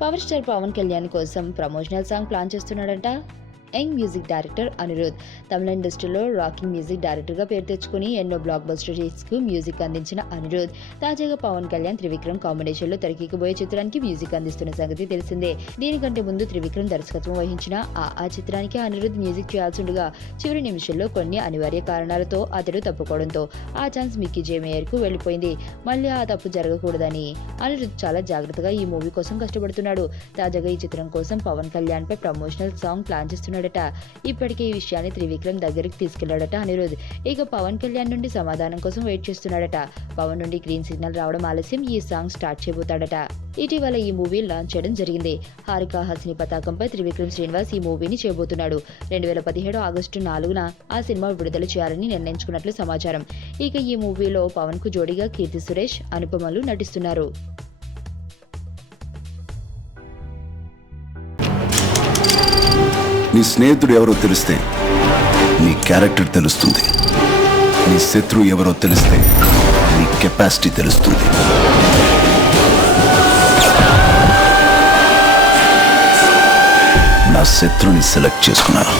Power star Pawan Kalyan కోసం promotional song plan చేస్తున్నాడంట young music director Anirudh. తమిళ ఇండస్ట్రీలో రాకింగ్ మ్యూజిక్ డైరెక్టర్గా పేరు తెచ్చుకుని ఎన్నో బ్లాక్ బస్టర్ హిట్స్కు మ్యూజిక్ అందించిన అనిరుద్ తాజాగా పవన్ కళ్యాణ్ త్రివిక్రమ్ కాంబినేషన్లో తెరకెక్కబోయే చిత్రానికి మ్యూజిక్ అందిస్తున్న సంగతి తెలిసిందే. దీనికంటే ముందు త్రివిక్రమ్ దర్శకత్వం వహించిన ఆ చిత్రానికి అనిరుద్ మ్యూజిక్ చేయాల్సిండగా చివరి నిమిషంలో కొన్ని అనివార్య కారణాలతో అతడు తప్పుకోవడంతో ఆ ఛాన్స్ మిక్కీ జే మేయర్కు వెళ్లిపోయింది. మళ్ళీ ఆ తప్పు జరగకూడదని అనిరుద్ చాలా జాగ్రత్తగా ఈ మూవీ కోసం కష్టపడుతున్నాడు. తాజాగా ఈ చిత్రం కోసం పవన్ కళ్యాణ్ పై ప్రమోషనల్ సాంగ్ ప్లాన్ చేస్తున్నాడు. ఇప్పటికే ఈ విషయాన్ని త్రివిక్రమ్ దగ్గరికి తీసుకెళ్లాడట అనిరుద్. ఇక పవన్ కళ్యాణ్ నుండి సమాధానం కోసం వెయిట్ చేస్తున్నాడట. పవన్ నుండి గ్రీన్ సిగ్నల్ రావడం ఆలస్యం ఈ సాంగ్ స్టార్ట్ చేయబోతాడట. ఇటీవల ఈ మూవీ లాంచ్ చేయడం జరిగింది. హారిక హాసిని పతాకంపై త్రివిక్రమ్ శ్రీనివాస్ ఈ మూవీని చేయబోతున్నాడు. 2017 ఆగస్టు 4న ఆ సినిమా విడుదల చేయాలని నిర్ణయించుకున్నట్లు సమాచారం. ఇక ఈ మూవీలో పవన్ కు జోడీగా కీర్తి సురేష్, అనుపమలు నటిస్తున్నారు. నీ స్నేహితుడు ఎవరో తెలిస్తే నీ క్యారెక్టర్ తెలుస్తుంది. నీ శత్రువు ఎవరో తెలిస్తే నీ కెపాసిటీ తెలుస్తుంది. నా శత్రుని సెలెక్ట్ చేసుకున్నాను.